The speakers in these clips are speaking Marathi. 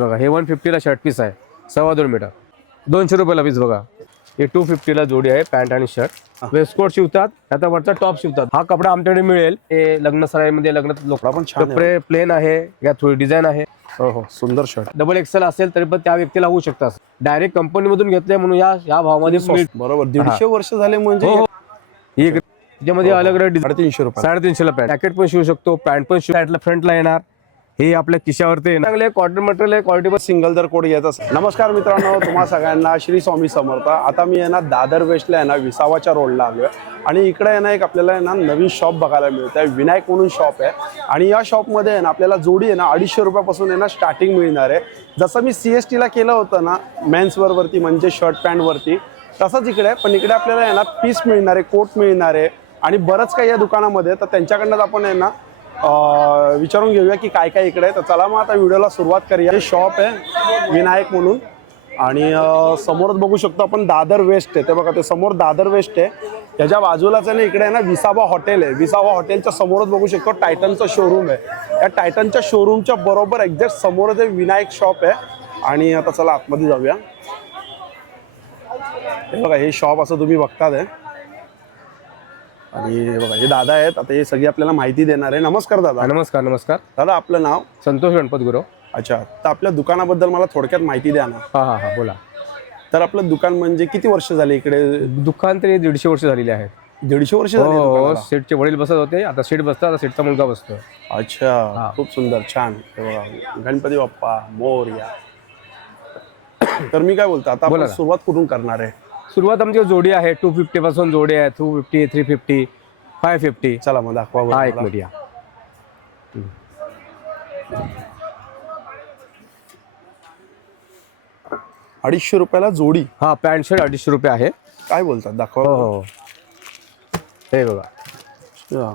बघा हे 150ला शर्ट पीस आहे, 2.25 मीटर, 200 रुपयाला पीस बघा. हे 250ला जोडी आहे, पॅन्ट आणि शर्ट. वेस्टकोट शिवतात, आता वरचा टॉप शिवतात. हा कपडा आमच्याकडे मिळेल. हे लग्न सराईमध्ये लग्नात लोक पण छान आहे. कपडे प्लेन आहे, यात थोडी डिझाईन आहे. हो हो, सुंदर शर्ट. डबल एक्सेल असेल तरी पण त्या व्यक्तीला होऊ शकतात. डायरेक्ट कंपनीमधून घेतले म्हणून या भावामध्ये बरोबर. 150 वर्ष झाले म्हणजे ही त्याच्यामध्ये अलग अलग 350 रुपये. 350ला पॅन्ट. जॅकेट पण शिवू शकतो, पॅन्ट पण शिवू. फ्रंटला येणार, हे आपल्या खिशावरती येणार. चांगले कॉटन मटेरियल आहे, क्वालिटी पण सिंगल जर कोड घ्यायचा असेल. नमस्कार मित्रांनो, तुम्हा सगळ्यांना श्री स्वामी समर्थ. आता मी आहे ना दादर वेस्टला आहे ना विसावाच्या रोडला आलोय आणि इकडे आहे ना एक आपल्याला आहे ना नवीन शॉप बघायला मिळतं आहे. विनायक म्हणून शॉप आहे आणि या शॉपमध्ये आहे ना आपल्याला जोडी आहे ना 250 रुपयापासून आहे ना स्टार्टिंग मिळणार आहे. जसं मी CSTला केलं होतं ना मेन्सवरती म्हणजे शर्ट पॅन्टवरती, तसंच इकडे पण इकडे आपल्याला आहे ना पीस मिळणार आहे, कोट मिळणार आहे आणि बरंच काही या दुकानामध्ये. तर त्यांच्याकडनं आपण आहे ना विचारून घेऊया की काय काय इकडे. तर चला मग आता व्हिडिओला सुरुवात करूया. हे शॉप आहे विनायक म्हणून आणि समोरच बघू शकतो आपण दादर वेस्ट आहे. ते बघा ते समोर दादर वेस्ट आहे. त्याच्या बाजूलाच आहे ना इकडे आहे ना विसावा हॉटेल आहे. विसावा हॉटेलच्या समोरच बघू शकतो टायटनचं शोरूम आहे. या टायटनच्या शोरूमच्या बरोबर एक्झॅक्ट समोरच विनायक शॉप आहे. आणि आता चला आतमध्ये जाऊया. हे बघा हे शॉप असं तुम्ही बघतात आहे आणि हे बघा हे दादा आहेत. आता हे सगळी आपल्याला माहिती देणार आहे. नमस्कार दादा. नमस्कार. नमस्कार दादा, आपलं नाव? संतोष गणपत गुरव. अच्छा, तर आपल्या दुकानाबद्दल मला थोडक्यात माहिती द्या ना. हा बोला. तर आपलं दुकान म्हणजे किती वर्ष झाले इकडे? दुकान तरी 150 वर्ष झालेली आहेत. 150 वर्ष झाले हो, दुकानाला? सेटचे वडील बसत होते, आता सेट बसतात, आता सेटचा मुलगा बसतो. अच्छा, खूप सुंदर, छान. हे बघा गणपती बाप्पा मोरया. तर मी काय बोलतो, आता आपण सुरुवात कुठून करणार आहे? सुरुवात आमची जोडी आहे 250 पासून जोडी आहे. 250, 350, 550. चला मग दाखवा बरं हा एक मला. मिनिट या. 250 रुपयाला जोडी? हा पॅन्ट शर्ट 250 रुपये आहे. काय बोलतात, दाखवा. हो, हे बघा अच्छा.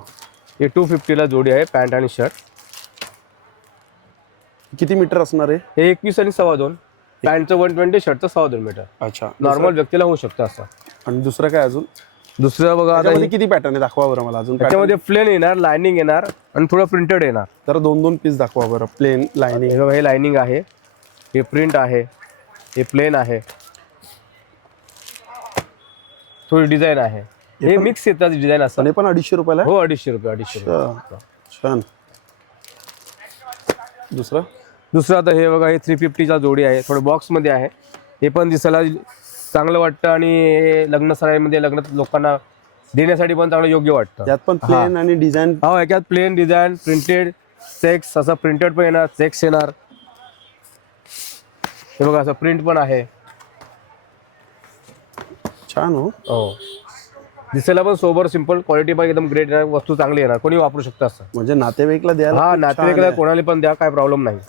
हे 250ला जोडी आहे, पॅन्ट आणि शर्ट. किती मीटर असणार आहे? हे 21 आणि 2.25. पॅन्टचं 120, शर्टचं 2.25 मीटर. अच्छा, नॉर्मल व्यक्तीला होऊ शकतं असं. आणि दुसरं काय अजून? दुसरं बघा, आता त्याच्यामध्ये किती पॅटर्न आहे, दाखवा बरं मला अजून. त्याच्यामध्ये प्लेन येणार, लाइनिंग येणार आणि थोडं प्रिंटेड येणार. तर 2-2 पीस दाखवा बरं. Plain, lining. हे बघा, हे लाइनिंग आहे, हे प्रिंट आहे, हे प्लेन आहे, थोडी डिझाईन आहे. हे मिक्स येतात डिझाईन असतात. आणि पण 250 रुपयाला? हो 250 रुपये. 250 रुपये. छान. दुसरं आता हे बघा, हे 350चा जोडी आहे, थोडं बॉक्समध्ये आहे. हे पण दिसायला चांगलं वाटतं आणि लग्न सराईमध्ये लग्नात लोकांना देण्यासाठी पण चांगलं योग्य वाटतं. त्यात पण प्लेन आणि डिझाईन? हो, याच्यात प्लेन, डिझाईन, प्रिंटेड, चेक्स, असं प्रिंटेड पण येणार, चेक्स येणार. हे बघा असं प्रिंट पण आहे. छान. हो, दिसायला पण सोबर, सिंपल, क्वालिटी पण एकदम ग्रेट येणार, वस्तू चांगली येणार, कोणी वापरू शकतं असं. म्हणजे नातेवाईकला द्यायला? हा, नातेवाईकला कोणाला पण द्या, काय प्रॉब्लेम नाही.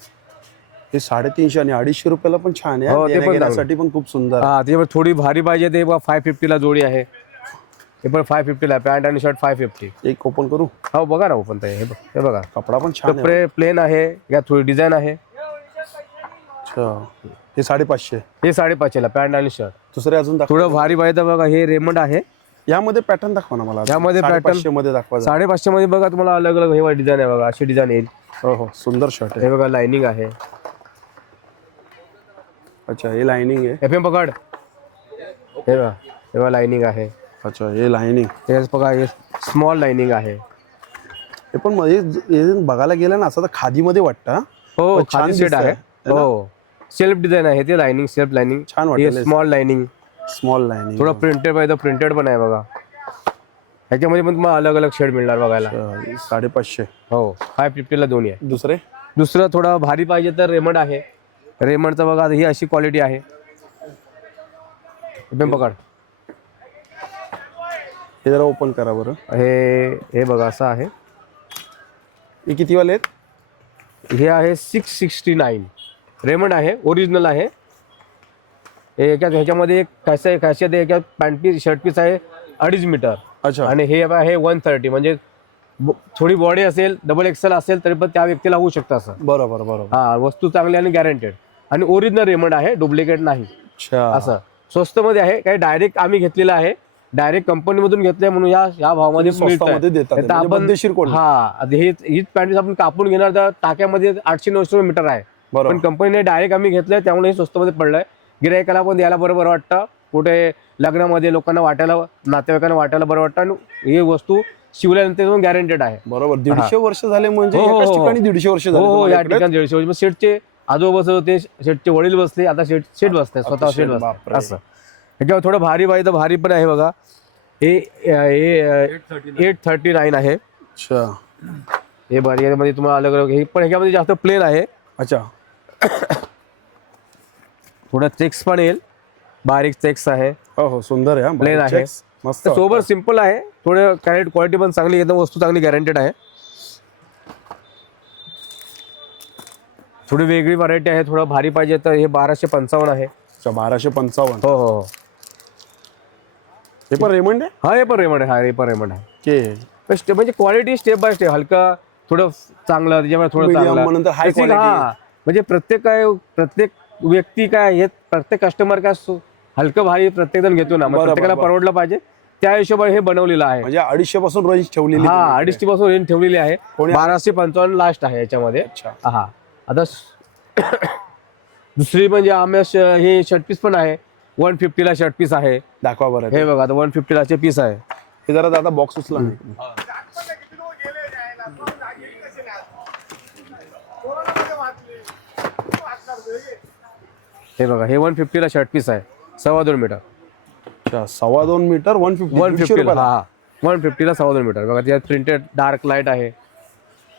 हे 350 आणि 250 रुपयाला पण छान आहे. हो, ते पण देण्यासाठी पण खूप सुंदर. हा, त्याच्यामध्ये थोडी भारी पाहिजे ते 550ला जोडी आहे. हे पण 550ला, पॅन्ट आणि शर्ट 550. एक ओपन करू? हो बघा ना, ओपन हे बघा, कपडा पण छान आहे. कपडे प्लेन आहे, यात थोडी डिझाईन आहे. अच्छा, हे 550. हे 550ला, पॅन्ट आणि शर्ट. दुसरे अजून दाखवा. थोडं भारी पाहिजे बघा, हे रेमंड आहे. यामध्ये पॅटर्न दाखवा ना मला. यामध्ये पॅटर्न 550 मध्ये दाखवा. 550 मध्ये बघा, तुम्हाला अलग अलग हे डिझाईन आहे बघा, अशी डिझाईन येईल. हो, सुंदर शर्ट आहे. हे बघा, लाइनिंग आहे. अच्छा, हे लाइनिंग आहे. FM पकड. हे बघा लाइनिंग आहे. अच्छा, हे लाइनिंग. हे बघा, हे स्मॉल लाइनिंग आहे. हे पण हे बघायला गेलं ना असं तर खादीमध्ये वाटतं. हो, छान सेट आहे. हो, सेल्फ डिझाईन आहे ते, लाइनिंग, सेल्फ लाइनिंग छान वाटतं. Small lining, small lining. थोडं प्रिंटेड पाहिजे, प्रिंटेड पण आहे बघा. ह्याच्यामध्ये पण तुम्हाला अलग अलग शेड मिळणार बघायला. 550. हो, 550ला दोन्ही आहे. दुसरं थोडं भारी पाहिजे तर रेमंड आहे. रेमंडचं बघा, ही अशी क्वालिटी आहे. पकड. हे जरा ओपन करा बरं. हे बघा असं आहे. हे किती वाले आहेत? हे आहे 669. रेमंड आहे, ओरिजिनल आहे. ह्याच्यामध्ये एक खासियत आहे, याच्यात पॅन्ट पीस, शर्ट पीस आहे 2.5 मीटर. अच्छा. आणि हे आहे 130. म्हणजे थोडी बॉडी असेल, डबल एक्सेल असेल तरी पण त्या व्यक्तीला होऊ शकतं असं. बरोबर. हा, वस्तू चांगली आणि गॅरंटेड आणि ओरिजिनल रेमंड आहे, डुप्लिकेट नाही. अच्छा, असं स्वस्त मध्ये आहे. काही डायरेक्ट आम्ही घेतलेलं आहे, डायरेक्ट कंपनीमधून घेतले म्हणून या भावामध्ये देतात. आपण हीच पॅन्ट आपण कापून घेणार तर टाक्यामध्ये 800-900 मीटर आहे. बरोबर. पण कंपनीने डायरेक्ट आम्ही घेतलंय त्यामुळे हे स्वस्तमध्ये पडलंय. गिरायकाला पण द्यायला बरोबर वाटतं, कुठे लग्नामध्ये लोकांना वाटायला, नातेवाईकांना वाटायला बरं वाटतं. आणि ही वस्तू शिवल्यानंतर गॅरंटेड आहे. बरोबर. 150 वर्ष झाले म्हणजे हो, हो, एकाच हो. ठिकाणी 150 वर्ष झाले हो हो, तुम्हाला या इकडे? ठिकाणी 150 वर्ष. शेठचे आजोबा बसत होते, शेठचे वडील बसले, आता शेठ बसते, स्वतः शेठ बसते बापरे. असं. त्याच्यावर थोडं भारी पाहिजे तर भारी पण आहे बघा. हे 839 आहे. अच्छा हे भारी यामध्ये तुम्हाला अलग अलग, हे पण ह्याच्यामध्ये जास्त प्लेन आहे. अच्छा. थोडं चेक्स पण येईल, बारीक चेक्स आहे, हो हो, सुंदर आहे. प्लेन आहे. Checks. मस्त सोबर सिंपल आहे. थोडं कॅरेट क्वालिटी पण चांगली, एकदम वस्तू चांगली गॅरंटेड आहे. थोडी वेगळी व्हरायटी आहे. थोडं भारी पाहिजे तर हे 1255 आहे. अच्छा, 1255. हो हो हो. हे पण रेमंड आहे हा हे पण रेमंड आहे. हा हे पण रेमंड आहे. के म्हणजे क्वालिटी स्टेप बाय स्टेप, हलका थोडं चांगलं, त्याच्यामुळे थोडं Medium चांगलं म्हणून तर high Basic, quality. हा म्हणजे प्रत्येक व्यक्ती काय, हे प्रत्येक कस्टमर काय हलकं भारी प्रत्येक जण घेतो ना, मग बरोबर, प्रत्येकाला बरोबर. परवडलं पाहिजे त्या हिशोबाने हे बनवलेलं आहे. म्हणजे 250 पासून रेंज ठेवलेली हा तुम्ही 250 पासून रेंज ठेवलेली आहे. कोणी- 1255 लास्ट आहे याच्यामध्ये. अच्छा. हा आता दुसरी म्हणजे आम्ही हे शर्ट पीस पण आहे. 150 ला शर्ट पीस आहे. दाखवा बरं ते. हे बघा, आता 150 लाचे पीस आहे. हे जरा दादा बॉक्स उचला नाही. हे बघा, हे 150 ला शर्ट पीस आहे, 2.25 मीटर. अच्छा, 2.25 मीटर 150 150 ला, हा 150 ला 2.25 मीटर. बघा त्यात प्रिंटेड डार्क लाईट आहे.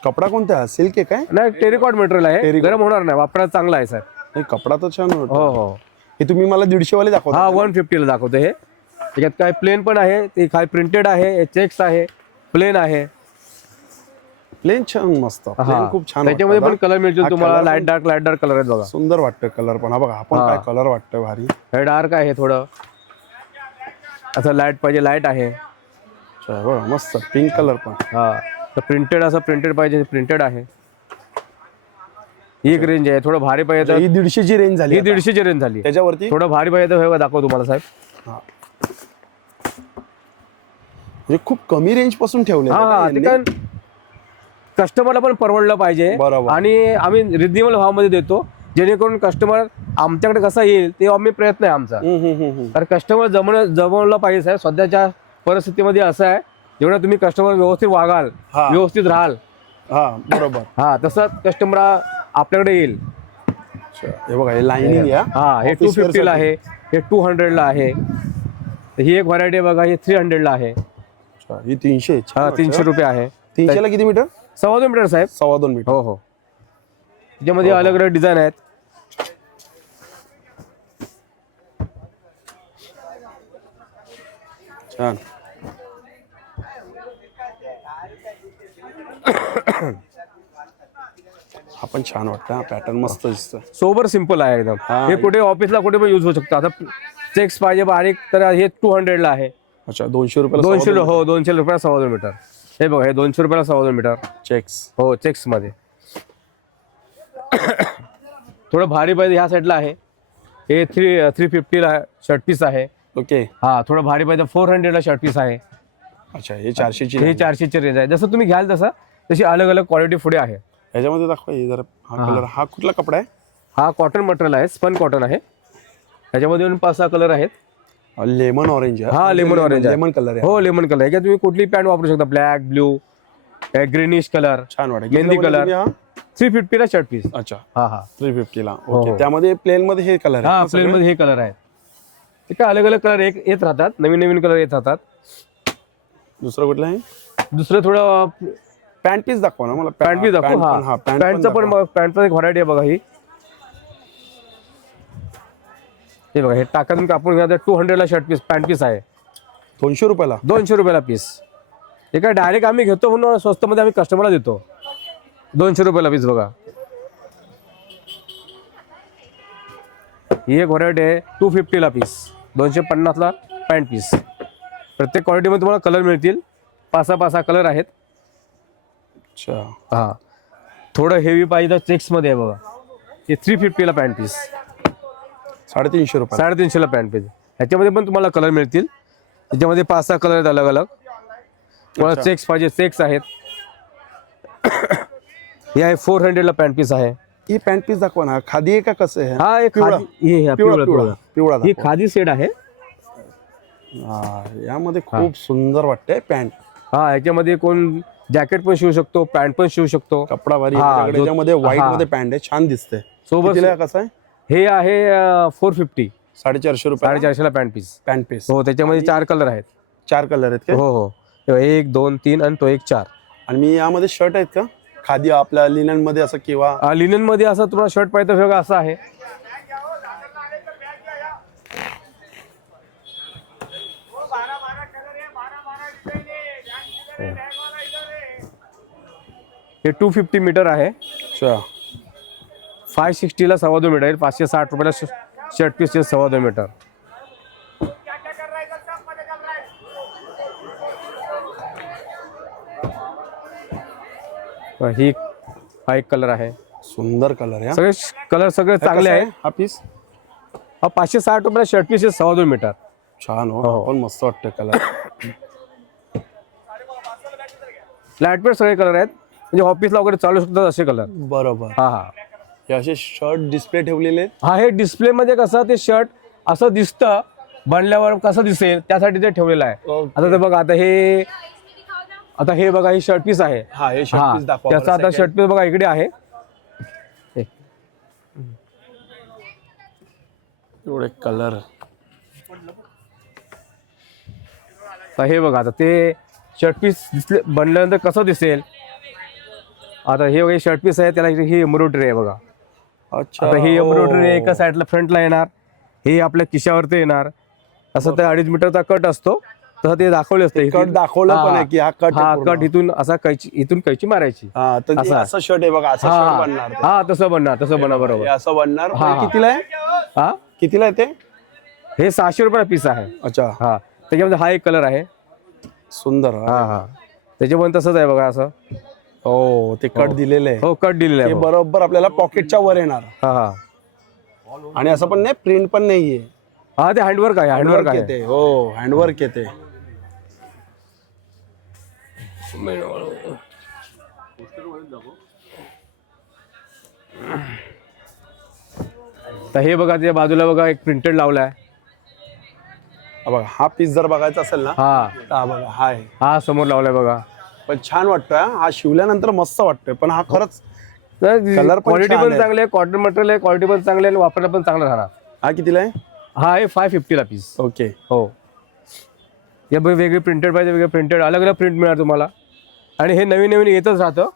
कपडा कोणता? सिल्क आहे काय? नाही, टेरिकॉट मटेरियल आहे. Terrycot. गरम होणार नाही, वापरायला चांगला आहे सर. नाही, कपडा तर छान होता. हो हो. हे तुम्ही मला 150 वाले दाखवता हा 150 ला दाखवतो. हे त्याच्यात काय प्लेन पण आहे, ते काय प्रिंटेड आहे, चेक्स आहे, प्लेन आहे. प्लेन छान मस्त. हा प्लेन खूप छान त्याच्यामध्ये वाटतं पण कलर मिळतील हा तुम्हाला. color लाईट डार्क कलर आहेत बघा. सुंदर वाटतं कलर पण. हा बघा, आपण हा. काय कलर वाटतं भारी. हे डार्क आहे, थोडं असं लाईट पाहिजे, लाईट आहे. अच्छा, बघा मस्त पिंक कलर पण. हा तर प्रिंटेड, असं प्रिंटेड पाहिजे, प्रिंटेड आहे. ही एक रेंज आहे. थोडं भारी पाहिजे तर ही 150 ची रेंज झाली ही आता. 150 ची रेंज झाली. त्याच्यावरती थोडं भारी पाहिजे तर हे बघा, दाखव तुम्हाला साहेब. हा. म्हणजे खूप कमी रेंज पासून ठेवले हा हा, ते काय कस्टमरला पण परवडलं पाहिजे. बरोबर. आणि आम्ही रिजनेबल भावामध्ये देतो, जेणेकरून कस्टमर आमच्याकडे कसा येईल ते आम्ही प्रयत्न आहे आमचा. तर कस्टमर जमवलं पाहिजे साहेब. सध्याच्या परिस्थितीमध्ये असं आहे, जेवढा तुम्ही कस्टमर व्यवस्थित वागाल, हा. व्यवस्थित राहाल, हा बरोबर. हा तसं कस्टमर आपल्याकडे येईल. अच्छा, हे बघा, हे लाइनिंग या. हा हे 250 ला आहे, हे 200 ला आहे. ही एक व्हरायटी बघा, हे 300 ला आहे. अच्छा, ही 300. हा 300 रुपये आहे. 300 ला किती मीटर? 2.25 मीटर साहेब. 2.25 मीटर. हो हो. त्याच्यामध्ये अलग अलग डिझाईन आहेत. छान. हा पण छान वाटतं. पॅटर्न मस्त दिसतं. सोबर सिंपल आहे एकदम. हा. हे कुठे ऑफिसला कुठे पण यूज होऊ शकतं. आता चेक्स पाहिजे बारीक तर हे 200 ला आहे. अच्छा, 200 रुपयाला 200 हो 200 रुपयाला 2.25 मीटर. हे बघा, हे 200 रुपयाला 2.25 मीटर. चेक्स. हो चेक्स मध्ये. थोडं भारी पाहिजे ह्या साईडला आहे. हे 350 ला शर्ट पीस आहे. ओके. हा थोडं भारी पाहिजे 400 ला शर्ट पीस आहे. अच्छा, हे 400 ची. हे 400 ची रेंज आहे. जसं तुम्ही घ्याल तसं तशी अलग अलग क्वालिटी पुढे आहे. ह्याच्यामध्ये दाखवा हे जरा. हा कलर, हा कुठला कपडा आहे? हा कॉटन मटेरियल आहे, स्पन कॉटन आहे. ह्याच्यामध्ये पण 5-6 कलर आहेत. लेमन ऑरेंज आहे. हा लेमन ऑरेंज आहे. लेमन कलर आहे. हो लेमन कलर आहे. का तुम्ही कुठली पॅन्ट वापरू शकता, ब्लॅक, ब्ल्यू, ग्रीनिश कलर, छान वाटेल. मेहंदी कलर. 350 ला शर्ट पीस. अच्छा, हा हा 350 ला. हो. ओके. त्यामध्ये प्लेन मध्ये हे कलर हा आहे. प्लेन मध्ये हे कलर आहेत. ते काय अलग अलग कलर येत राहतात, नवीन नवीन कलर येत राहतात. दुसरं कुठलं आहे? दुसरं थोडं पॅन्ट पीस दाखवा ना मला. पॅन्ट पीस दाखवू. हा पॅन्टचं पण पॅन्टचं एक व्हरायटी आहे बघा. ही हे बघा, हे टाकातून कापून घ्या. 200 ला शर्ट पीस पॅन्ट पीस आहे. 200 रुपयाला. 200 रुपयाला पीस. हे काय डायरेक्ट आम्ही घेतो म्हणून स्वस्तमध्ये आम्ही कस्टमरला देतो. 200 रुपयाला पीस बघा. ही एक व्हरायटी आहे 250 ला पीस. 250 ला पॅन्ट पीस. प्रत्येक क्वालिटीमध्ये तुम्हाला कलर मिळतील. 5-6 कलर आहेत. अच्छा. हा थोडं हेवी पाहिजे तर चेक्समध्ये आहे बघा. हे 350 ला पॅन्ट पीस. 350 रुपये. 350 ला पॅन्ट पीस. ह्याच्यामध्ये पण तुम्हाला कलर मिळतील. त्याच्यामध्ये 5-6 कलर आहेत अलग अलग. तुम्हाला चेक्स पाहिजे, चेक्स आहेत. हे आहे 400 ला पॅन्ट पीस आहे. ही पॅन्ट पीस दाखवा ना, खादी आहे का कसं आहे? हा एक पिवळा पिवळा पिवळा पिवळा पिवळा ही दाखवा. खादी सेट आहे. हा, यामध्ये खूप सुंदर वाटतंय पॅन्ट. हा याच्यामध्ये कोण जॅकेट पण शिवू शकतो, पॅन्ट पण शिवू शकतो. कपडा भारी हा, आहे त्याच्याकडे. जो- याच्यामध्ये व्हाईट हा. मध्ये पॅन्ट आहे, छान दिसते. सोबत कितीला आहे, कसं आहे? हे आहे 450 450 रुपये 450 पॅन्ट पीस. Pant piece. हो त्याच्यामध्ये 4 कलर आहेत. 4 कलर आहेत का? हो हो 1 2 3 आणि तो एक 4. आणि मी यामध्ये शर्ट आहेत का खादी आपल्या लिनन मध्ये असं किंवा लिनन मध्ये असं तुम्हाला शर्ट पाहिजे तर बघा असं आहे. हे 250 मीटर आहे. अच्छा 560 ला 2.25 मीटर आहे. 560 रुपयाला शर्ट पीस 2.25 मीटर. ही हा एक कलर आहे. सुंदर कलर आहे हा. सगळे कलर सगळे चांगले कसा आहे. हा पीस हा 560 रुपयाला शर्ट पीस 2.25 मीटर. छान हो, पण मस्त वाटतं कलर. फ्लॅट वेट सगळे कलर आहेत, म्हणजे ऑफिसला वगैरे चालू शकतात असे कलर. बरोबर. हा हा हे असे शर्ट डिस्प्ले ठेवलेले आहेत. हा हे डिस्प्ले मध्ये कसं ते शर्ट असं दिसतं, बनल्यावर कसं दिसेल त्यासाठी ते ठेवलेलं आहे. Okay. आता ते बघा, आता हे बघा हे शर्ट पीस आहे. हा हे शर्ट हा पीस दाखवा त्याचा आता शर्ट पीस बघा इकडे आहे. एवढे कलर. तर हे बघा आता ते शर्ट पीस बनल्यानंतर कसं दिसेल. आता हे बघा शर्ट पीस आहे, त्याला ही एम्ब्रॉयडरी आहे बघा. अच्छा आता ही एम्ब्रॉयडरी एका साईडला फ्रंटला येणार, हे आपल्या खिशावरती येणार. असं ते 2.5 मीटरचा कट असतो, तसं ते दाखवले असते. कट दाखवलं पण आहे की हा कट हा कट इथून असा इथून कैची मारायची. हा तर असं. असं शर्ट आहे बघा, असं शर्ट बनणार ते. हा तसं बनणार, तसं बनणार हे बरोबर. असं बनणार. हा, हे हा. कितीला आहे? हा कितीला आहे ते? हे 600 रुपयाला पीस आहे. अच्छा हा त्याच्यामध्ये हा एक कलर आहे. सुंदर. हा हा त्याच्यामध्ये तसंच आहे बघा असं. हो ते कट दिलेले आहे. हो कट दिलेलं ते आहे. बरोबर आपल्याला पॉकेटच्या वर येणार. हा हा आणि असं पण नाही, प्रिंट पण नाहीये. हा ते हँडवर्क आहे. हँडवर्क आहे. येते. हो हँडवर्क येते. तर हे बघा त्या बाजूला बघा एक प्रिंटेड लावलाय. हा बघा, हा पीस जर बघायचा असेल ना हा तर हा बघा, हा आहे. हा समोर लावलाय बघा. पण छान वाटतोय हा. हा शिवल्यानंतर मस्त वाटतोय. पण हा खरंच Color पण क्वालिटी छान पण आहे. चांगली आहे, कॉटन मटेरियल आहे, क्वालिटी पण चांगली आहे आणि वापरायला पण चांगलं राहणार. हा कितीला आहे? हा आहे 550 ला पीस. ओके. हो या वेगळे प्रिंटेड पाहिजे, वेगळे प्रिंटेड अलग अलग प्रिंट मिळणार तुम्हाला. आणि हे नवीन नवीन येतच राहतं.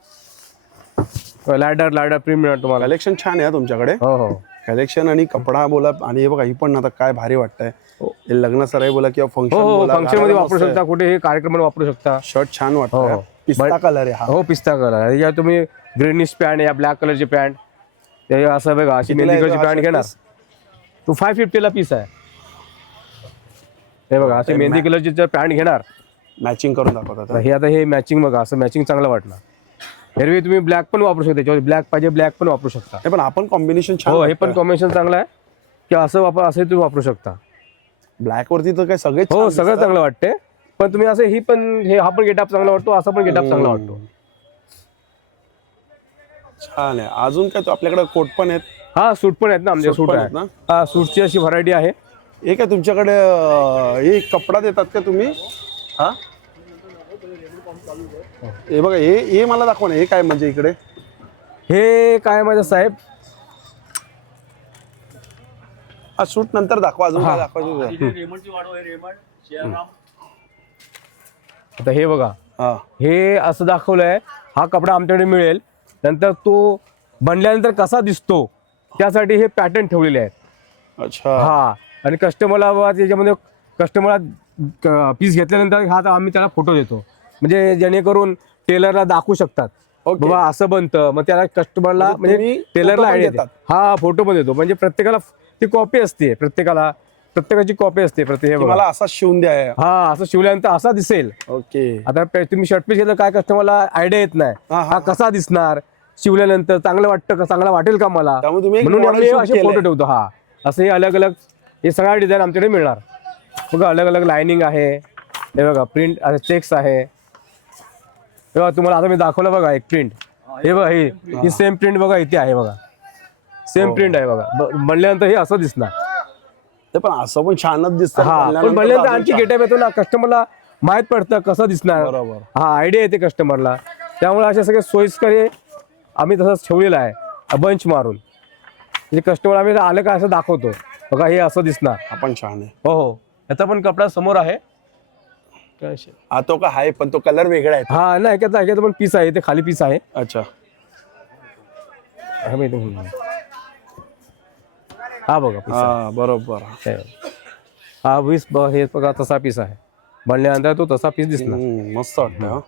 लॅडर प्रिंट मिळणार तुम्हाला. कलेक्शन छान आहे तुमच्याकडे. हो हो कलेक्शन आणि कपडा बोला. आणि हे बघा ही पण आता काय भारी वाटतंय. हे लग्न सराई बोला किंवा हो फंक्शन हो बोला, फंक्शन मध्ये घालायला वापरू मस्त आहे. शकता, कुठेही कार्यक्रमाला वापरू शकता. शर्ट छान हो, वाटतंय. हो. पिस्ता कलर आहे हा. हो पिस्ता कलर. या तुम्ही ग्रीनिश पॅन्ट या ब्लॅक कलरची पॅन्ट ते असं बघा अशी कितीला मेहंदी आहे कलरची तो हा पॅन्ट shirt घेणार piece? तू 550 ला पीस आहे. हे बघा अशी मेहंदी कलरची जर पॅन्ट घेणार मॅचिंग करून दाखवतात. तर हे आता हे मॅचिंग बघा, असं मॅचिंग चांगलं वाटणार. एरवी तुम्ही ब्लॅक पण वापरू शकता, त्याच्यावर ब्लॅक पाहिजे ब्लॅक पण वापरू शकता. हे पण आपण कॉम्बिनेशन छान. हो हे पण कॉम्बिनेशन चांगलं आहे की असं असं तुम्ही वापरू शकता. ब्लॅक वरती तर काय सगळे हो सगळं चांगलं वाटते. पण तुम्ही असं ही पण हा पण गेटअप चांगला वाटतो, असा पण गेटअप चांगला वाटतो. छान आहे. अजून काय तो आपल्याकडे कोट पण आहेत. हा सूट पण आहेत ना आमच्या. सूट सूट पण आहे आहेत ना? हा सूटची अशी व्हरायटी आहे. हे काय तुमच्याकडे हे कपडा देतात का तुम्ही? हा हे बघा, हे मला दाखवा ना. हे काय म्हणजे इकडे हे काय माझ्या साहेब. हा सूट नंतर दाखवा. अजून काय दाखवायचं? आता हे बघा हा हे असं दाखवलंय. हा कपडा आमच्याकडे मिळेल, नंतर तो बनल्यानंतर कसा दिसतो त्यासाठी हे पॅटर्न ठेवलेले आहेत. अच्छा. हा आणि कस्टमरला त्याच्यामध्ये कस्टमरला पीस घेतल्यानंतर हा आम्ही त्याला फोटो देतो, म्हणजे जेणेकरून टेलरला दाखवू शकतात Okay. बाबा असं बनतं. मग त्याला कस्टमरला म्हणजे म्हणजे तुम्ही टेलरला photo पण आयडिया देतात? हा फोटो पण देतो. म्हणजे प्रत्येकाला ती कॉपी असते, प्रत्येकाची कॉपी असते की मला असा शिवून द्या. हा असं शिवल्यानंतर असा दिसेल. ओके. आता तुम्ही शर्ट पीस घेतलं काय कस्टमरला आयडिया येत नाही हा, हा कसा दिसणार शिवल्यानंतर, चांगलं वाटतं का, चांगला वाटेल का मला, त्यामुळे तुम्ही एक म्हणून model आम्ही shoot असे केलंय. फोटो ठेवतो. हा असं हे अलग अलग हे सगळ्या डिझाईन आमच्याकडे मिळणार. बघा अलग अलग लाइनिंग आहे. हे बघा प्रिंट चेक्स आहे. हे बघा तुम्हाला आता मी दाखवलं बघा एक प्रिंट. हे बघा ही सेम प्रिंट बघा इथे आहे बघा. सेम प्रिंट आहे बघा. बनल्यानंतर हे असं दिसणार. ते पण असं पण छानच दिसतं. हा पण बनल्यानंतर आणखी गेटअप येतो ना, कस्टमरला माहित पडतं कसं दिसणार. बरोबर. हा आयडिया येते कस्टमरला. त्यामुळे असे सगळे सोयीस्कर हे आम्ही तसंच ठेवलेलं आहे बंच मारून. म्हणजे कस्टमर आम्ही आलं का असं दाखवतो बघा हे असं दिसणार. हा पण छान आहे. हो हो. याचा पण कपडा समोर आहे. हा तो का आहे पण तो कलर वेगळा आहे. हा नाही ह्याच्यात पण पीस आहे. ते खाली पीस आहे. अच्छा. हा बघा piece आहे. हा बरोबर. हा हे बघा तसा पीस आहे. बनल्यानंतर तो तसा पीस दिसणार. मस्त वाटतं.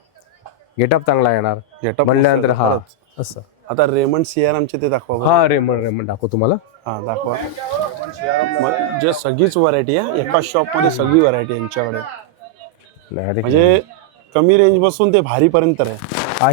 गेटअप चांगला येणार Getup बनल्यानंतर. मस्त हा आहे, असं. आता रेमंड सियारामचे ते दाखवा बरं. हा रेमंड दाखव तुम्हाला. हा दाखवा. म्हणजे सगळीच व्हरायटी आहे एका शॉप मध्ये. सगळी व्हरायटी यांच्याकडे म्हणजे कमी रेंज पासून ते भारी पर्यंत आहे.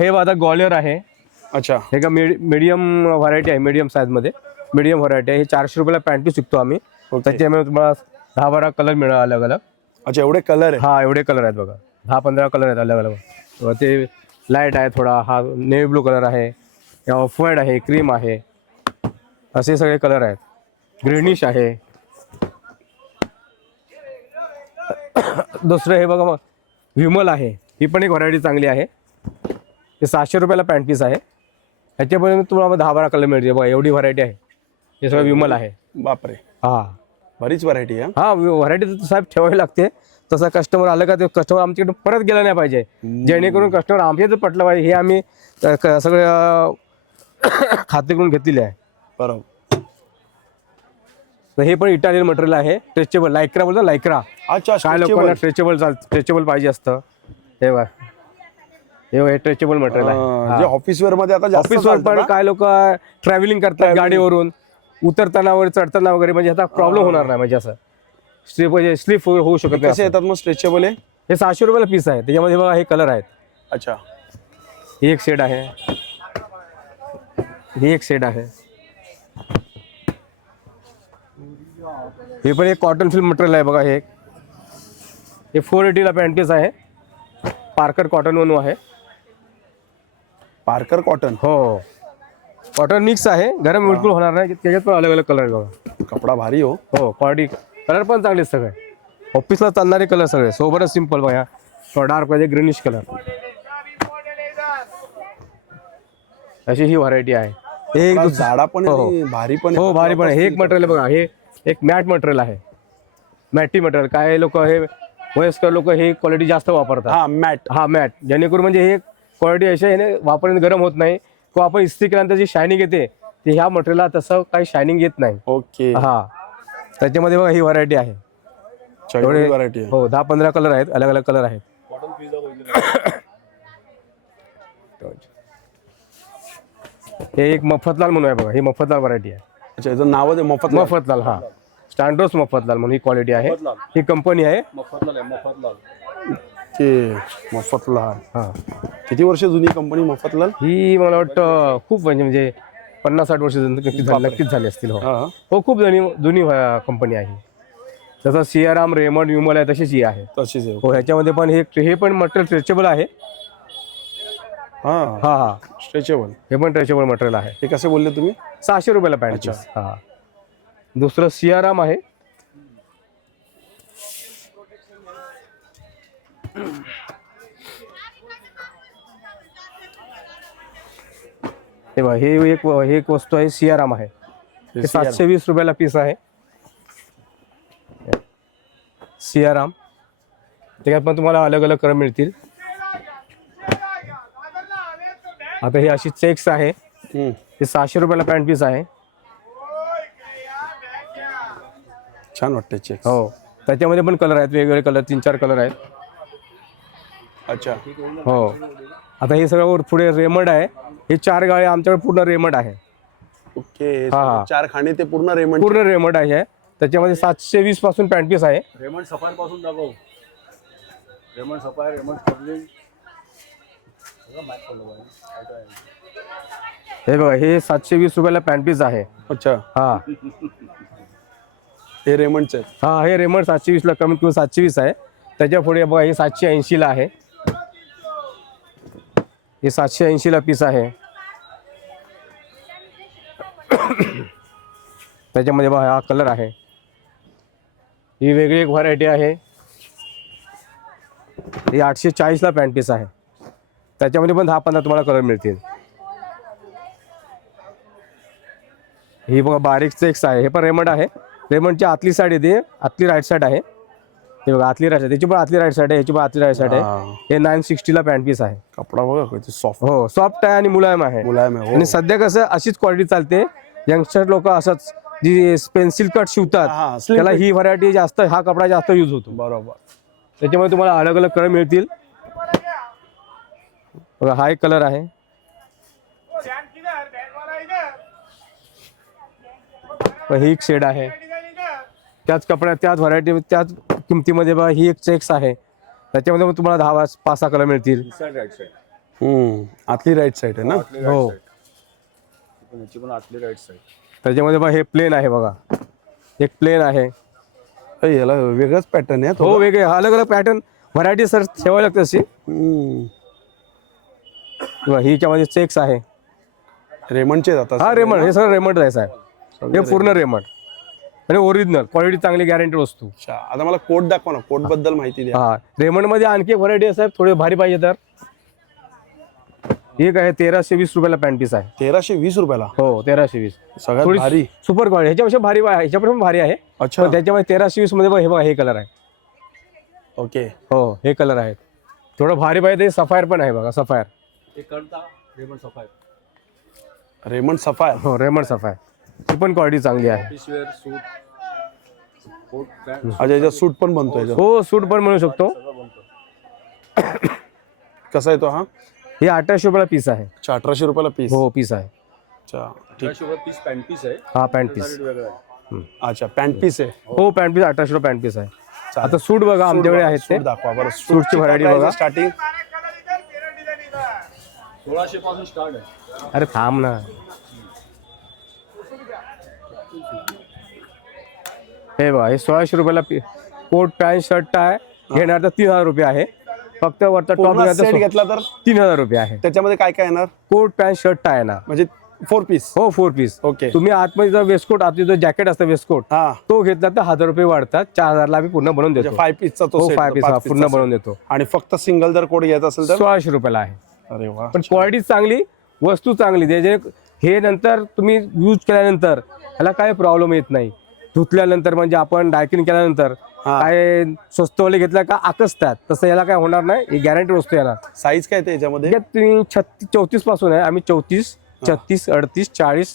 हे आता ग्वालियर आहे. अच्छा. हे का मीडियम व्हरायटी आहे. मीडियम साईज मध्ये मीडियम व्हरायटी आहे. हे 400 रुपयाला पॅन्ट शिकतो आम्ही. त्याच्यामध्ये तुम्हाला 10-12 कलर मिळणार अलग अलग. अच्छा एवढे कलर आहे. हा एवढे कलर आहेत बघा. 10-15 कलर आहेत अलग अलग. ते लाईट आहे थोडा. हा नेव्ही ब्लू कलर आहे. ऑफ व्हाईट आहे. क्रीम आहे. असे सगळे कलर आहेत. ग्रीनिश आहे. दुसरं हे बघा विमल आहे. ही पण एक व्हरायटी चांगली आहे. हे 700 रुपयाला पॅन्ट पीस आहे. ह्याच्यापर्यंत तुम्हाला 10-12 कलर मिळते बघा. एवढी व्हरायटी आहे. हे सगळं विमल आहे. बापरे. हा बरीच व्हरायटी आहे. हा व्हरायटी तर साहेब ठेवावी लागते. तसा कस्टमर आलं का ते कस्टमर आमच्याकडे परत गेला नाही पाहिजे. जेणेकरून कस्टमर आमच्याच पटलं पाहिजे. हे आम्ही सगळं खाते करून घेतलेले आहे. बरोबर. तर हे पण इटालियन मटेरियल आहे. स्ट्रेचेबल लायक्रा बोलतो लायक्रा. अच्छा. काय लोकांना स्ट्रेचेबल पाहिजे असतं. हे बघा हे स्ट्रेचेबल मटेरियल आहे. ऑफिस वेअर मध्ये आता जास्त ऑफिसवर पण काय लोक ट्रॅव्हलिंग करतात गाडीवरून उतरताना वगैरे चढताना वगैरे म्हणजे आता प्रॉब्लेम होणार नाही. म्हणजे असं स्लिप होऊ शकत नाही. कसे येतात मग स्ट्रेचेबल आहे. हे 700 रुपयाला पीस आहे. त्याच्यामध्ये बघा हे कलर आहेत. अच्छा. ही एक शेड आहे. ही एक शेड आहे. हे पण एक कॉटन फिल्म मटेरियल आहे बघा. हे 480ला पॅन्ट पीस आहे. पार्कर कॉटन म्हणून आहे. Parker cotton. हो कॉटन मिक्स आहे. गरम बिलकुल होणार नाही. त्याच्यात पण अलग अलग कलर आहे बघा. कपडा भारी हो. हो क्वालिटी कलर पण चांगले सगळे. ऑफिसला चालणारे कलर सगळे सोबतच सिंपल बघा. डार्क पाहिजे ग्रीनिश कलर. अशी ही व्हरायटी आहे. हे एक झाडा पण आहे, भारी पण आहे. हो भारी पण आहे. हे एक मटेरियल बघा. हे एक मॅट मटेरियल आहे. मॅटी मटेरियल. काय लोक हे वयस्कर लोक हे क्वालिटी जास्त वापरतात. हा मॅट. हा मॅट जेणेकरून म्हणजे हे क्वालिटी अशी आहे वापरण्यात गरम होत नाही किंवा आपण इस्त्री केल्यानंतर जी शायनिंग येते ते ह्या मटेरियलला तसं काही शायनिंग येत नाही. ओके. हा त्याच्यामध्ये बघा ही व्हरायटी आहे. व्हरायटी आहे. हो 10-15 कलर आहेत. अलग अलग कलर आहेत. हे एक मफतलाल म्हणून आहे बघा. ही मफतलाल व्हरायटी आहे. अच्छा याचं नाव आहे मफतलाल. हा स्टँडर्स मफतलाल म्हणून ही क्वालिटी आहे. ही कंपनी आहे. ते मफतलाल. हा किती वर्ष जुनी कंपनी मफतलाल. ही मला वाटतं खूप म्हणजे 50-60 वर्ष नक्कीच झाली असतील. हो खूप जुनी कंपनी आहे. जसं सियाराम रेमंड विमल आहे तशीच ही आहे. तशीच आहे. हो ह्याच्यामध्ये पण हे पण मटेरियल स्ट्रेचेबल आहे. हा हा हा स्ट्रेचेबल. हे पण स्ट्रेचेबल मटेरियल आहे. हे कसे बोलले तुम्ही. 600 रुपयाला पॅन्ट. हा दुसरं सियाराम आहे. हे बघा हे एक वस्तू आहे. सियाराम आहे. हे 720 रुपयाला पीस आहे. सियाराम. त्याच्यात पण तुम्हाला अलग अलग कलर मिळतील. आता ही अशी चेक्स आहे. हे 600 रुपयाला पॅन्ट पीस आहे. छान वाटते चेक. हो त्याच्यामध्ये पण कलर आहेत. वेगवेगळे कलर 3-4 कलर आहेत. अच्छा. हो आता हे सगळं पुढे रेमंड आहे. हे 4 गाळे आमच्याकडे पूर्ण रेमंड आहे. ओके. हा. 4 खाणे ते पूर्ण रेमंड. पूर्ण रेमंड आहे. त्याच्यामध्ये 720 पासून पॅन्ट पीस आहे. रेमंड सफायर पासून दाखव. Raymond sapphire Raymond sterling. हे बघा हे 720 रुपयाला पॅन्ट पीस आहे. अच्छा. हा हे रेमंडचे. हा हे रेमंड 720 ला कमीत कमी 720 आहे. त्याच्या पुढे बघा हे 780 ला आहे. हे 780 ला पीस आहे. त्याच्यामध्ये बघा हा कलर आहे, ही वेगळी एक व्हरायटी आहे, ही 840ला पॅन्ट पीस आहे. त्याच्यामध्ये पण 10-15 तुम्हाला कलर मिळतील. ही बघा बारीक चेक्स आहे, हे पण रेमंड आहे. रेमंडची आतली साईड येते, आतली राईट साईड आहे. हे बघा आतली राईट साईड, त्याची पण आतली राईट साईड आहे, ह्याची पण आतली राईट साईड आहे. हे 960ला पॅन्ट पीस आहे. कपडा बघा किती सॉफ्ट, हो सॉफ्ट आहे आणि मुलायम आहे. मुलायम आहे. आणि सध्या कसं अशीच क्वालिटी चालते. यंगस्टर लोक असंच जी पेन्सिल कट शिवतात हा, slim त्याला fit. ही व्हरायटी जास्त, हा कपडा जास्त यूज होतो. बरोबर. त्याच्यामुळे तुम्हाला अलग अलग कलर मिळतील. बघा हा एक कलर आहे, ही एक शेड आहे. त्याच कपड्यात त्याच व्हरायटी त्याच किमतीमध्ये बघा ही एक चेक्स आहे. त्याच्यामध्ये मग तुम्हाला 10-5-6 कलर मिळतील. Right side. आतली राईट साईड आहे ना. हो याची पण आतली राईट साईड. त्याच्यामध्ये बघा हे प्लेन आहे, बघा एक प्लेन आहे. याला वेगळाच पॅटर्न आहे. हो वेगळे अलग अलग पॅटर्न व्हरायटी सर ठेवावी लागते अशी. हीच्यामध्ये चेक्स आहे, रेमंडचे जातात. हा रेमंड, हे सगळं रेमंड आहे साहेब, हे पूर्ण रेमंड आणि ओरिजिनल क्वालिटी चांगली गॅरंटी वस्तू. अच्छा, आता मला कोट दाखवा ना, कोट बद्दल माहिती द्या. हा रेमंड मध्ये आणखी एक व्हरायटी आहे साहेब, थोडे भारी पाहिजे तर एक आहे 1320 रुपयाला पॅन्ट पीस आहे. 1320 रुपयाला. हो 1320 सगळ्यात थोडी भारी. सुपर क्वालिटी, ह्याच्यापेक्षा भारी आहे, ह्याच्यापेक्षा भारी आहे. अच्छा, पण त्याच्यामध्ये 1320 मध्ये बघा, हे बघा हे कलर आहे. ओके. हो हे कलर आहेत. थोडं भारी पाहिजे ते सफायर पण आहे बघा, sapphire. Raymond sapphire. Raymond sapphire. हो रेमंड सफायर, ही पण क्वालिटी चांगली आहे. पिशवेअर सूट कोट पॅन्ट अच्छा, याचा सूट पण बनतोय. हो सूट पण मिळू शकतो. कसा आहे तो? हा हे 1800 रुपयाला पीस आहे. 1800 रुपयाला पीस. हो पीस आहे. अच्छा ठीक. 1800 पीस पॅन्ट पीस आहे. हा पॅन्ट पीस. वेगळं आहे. अच्छा पॅन्ट पीस आहे. हो पॅन्ट पीस 1800 रुपये पॅन्ट पीस आहे. आता सूट बघा आमच्याकडे आहेत ते. सूट दाखवा बरं. सूटची व्हरायटी बघा. स्टार्टिंग 1600 पासून स्टार्ट आहे. अरे थांब ना, हे बघा हे 1600 रुपयाला कोट पॅन्ट शर्ट टाय घेणार तर 3000 रुपये आहे. फक्त वरचा टॉप सेट घेतला तर 3000 रुपये आहे. त्याच्यामध्ये काय काय येणार? कोट पॅन्ट शर्ट टाय ना, म्हणजे 4 पीस. हो 4 पीस. ओके. तुम्ही आतमध्ये जर वेस्टकोट, आतमध्ये जो जॅकेट असतं वेस्टकोट, हा, तो घेतला तर 1000 रुपये वाढतात. 4000 ला आम्ही पूर्ण बनवून देतो. 5 पीसचा तो हो set 5 पीस होता, 5 पूर्ण piece चा बनवून set. देतो. आणि फक्त सिंगल जर कोड घ्यायचा असेल तर 1600 रुपयाला आहे. अरे वा. पण क्वालिटी चांगली, वस्तू चांगली, त्याचे हे नंतर तुम्ही यूज केल्यानंतर ह्याला काय प्रॉब्लेम येत नाही. धुतल्यानंतर म्हणजे आपण डायकिंग केल्यानंतर हा. काय स्वस्तवाले घेतल्या का आकसतात, तसं याला काय होणार नाही. ही गॅरंटी वस्तू येणार. साईज काय ते याच्यामध्ये? तुम्ही 34 पासून आहे, आम्ही 34, 36, 38, 40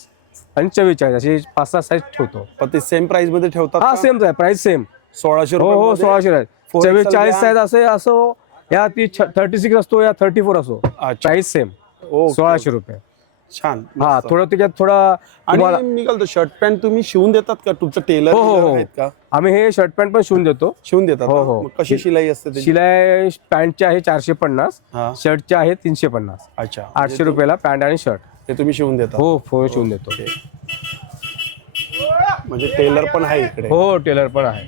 आणि 44 असे 5-6 साईज ठेवतो. पण ते सेम प्राइस मध्ये ठेवतात हा का? सेम आहे, प्राइस सेम. 1600 हो हो रुपये. 1600 आहे. 44 साईज असे असो या ती 36 असतो या 34 असो, प्राइस सेम. 1600 रुपये. छान. हा मस्त. थोडं त्याच्यात थोडा तुम्हाला आणि मी घालतो शर्ट पॅन्ट तुम्ही शिवून देतात का? तुमचं टेलर हो आहेत का? आम्ही हे शर्ट पॅन्ट पण शिवून देतो. शिवून देतात हो, ना? हो. मग कशी शिलाई असते त्याची? शिलाई पॅन्टचे आहे 450, हा. शर्टचे आहे 350. अच्छा, 800 रुपयाला पॅन्ट आणि शर्ट. ते तुम्ही शिवून देता? हो हो शिवून देतो. म्हणजे टेलर पण आहे इकडे? हो टेलर पण आहे.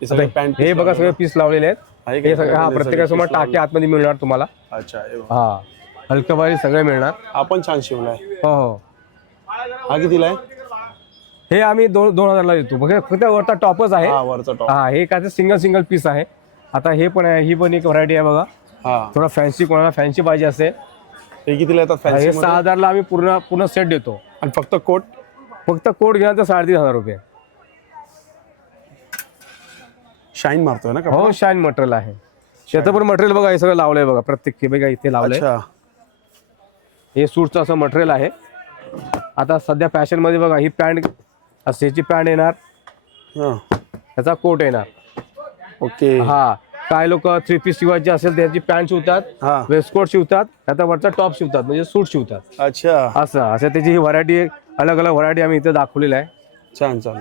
हे सगळे पॅन्ट हे बघा सगळे पीस लावलेले आहेत. आहे का? हे सगळे हा प्रत्येकासमोर टाके आतमध्ये मिळणार तुम्हाला. अच्छा, हे बघा. हा हलकं भारी सगळे मिळणार. हा पण छान शिवलाय. हो हो. हा कितीला आहे? हे आम्ही 2000 ला देतो. बघा फक्त वरचा टॉपच आहे. हा, वरचा टॉप. हा हे काय सिंगल पीस आहे. आता हे पण आहे, ही पण एक व्हरायटी आहे बघा. हा, थोडा फॅन्सी, कोणाला फॅन्सी पाहिजे असेल हे कितीला येतात हे फॅन्सी? 6000 ला आम्ही पूर्ण सेट देतो. आणि फक्त कोट? फक्त कोट घ्या तर 3500 रुपये. शाईन मारतोय ना? हो शाईन मटेरियल आहे. त्याचं पण मटेरियल बघा, हे सगळं लावलंय बघा, प्रत्येक हे बघा इथे लावलंय. अच्छा, हे सूटचं असं मटेरियल आहे. आता सध्या फॅशन मध्ये बघा ही पॅन्ट ह्याची पॅन्ट येणार, हा, ह्याचा कोट येणार. ओके. हा काय लोक 3 पीस शिवायचे असेल त्याची पॅन्ट शिवतात, हा, वेस्टकोट शिवतात, त्याचा वरचा टॉप शिवतात, म्हणजे सूट शिवतात. अच्छा, असं त्याची ही व्हरायटी, अलग अलग व्हरायटी आम्ही इथे दाखवलेली आहे. छान छान.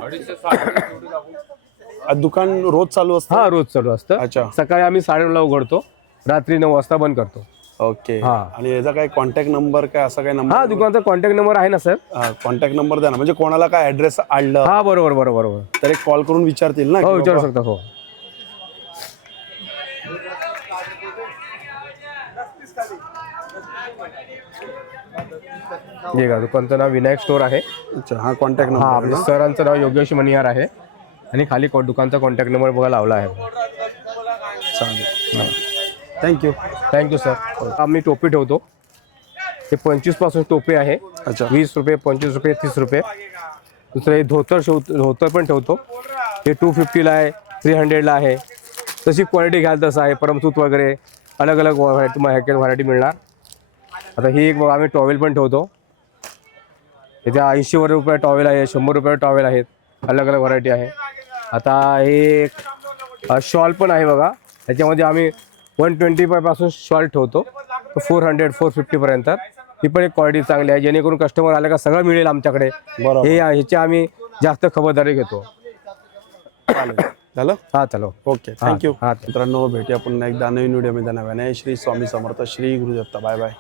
दुकान रोज चालू असतं? हा रोज चालू असतं. अच्छा, सकाळी आम्ही 9:30ला उघडतो, रात्री 9 वाजता बंद करतो. ओके. हा. आणि याचा काय कॉन्टॅक्ट नंबर काय असा काय नंबर? हा दुकानचा कॉन्टॅक्ट नंबर आहे ना सर? कॉन्टॅक्ट नंबर द्या ना, म्हणजे कोणाला काय ऍड्रेस आडलं हा बरोबर तर एक कॉल करून विचारतील ना? हो की विचारू बाबा- शकता. हो हे का दुकानचं नाव विनायक स्टोर आहे. अच्छा, हा कॉन्टॅक्ट हा नंबर आपल्या सरांचं नाव योगेश मनियार आहे आणि खाली दुकानचा कॉन्टॅक्ट नंबर बघा लावला आहे. चालेल. थँक्यू. Thank you sir. आम्ही टोपी ठेवतो. हे 25 पासून टोपी आहे. अच्छा. 20 रुपये, 25 रुपये, 30 रुपये. दुसरं हे धोतर पण ठेवतो. हे 250ला आहे, 300ला आहे. तशी क्वालिटी घ्याल तसं आहे. परमसूत वगैरे अलग अलग व्हरायटी मिळणार. आता ही एक आम्ही टॉवेल पण ठेवतो. इथे 80 रुपये टॉवेल आहे, 100 रुपये टॉवेल आहेत. अलग अलग व्हरायटी आहे. आता हे शॉल पण आहे बघा. त्याच्यामध्ये आम्ही 125 पासून शॉल ठेवतो 400, 450 पर्यंत. ही पण एक क्वालिटी चांगली आहे, जेणेकरून कस्टमर आले का सगळं मिळेल आमच्याकडे. बरोबर. ह्याची आम्ही जास्त खबरदारी घेतो. चालेल. झालं. हा चलो. Okay, thank you. हा. मित्रांनो, भेटूया पुन्हा एकदा नवीन व्हिडिओमध्ये. नव्याने श्री स्वामी समर्थ, श्री गुरुदत्त. Bye bye.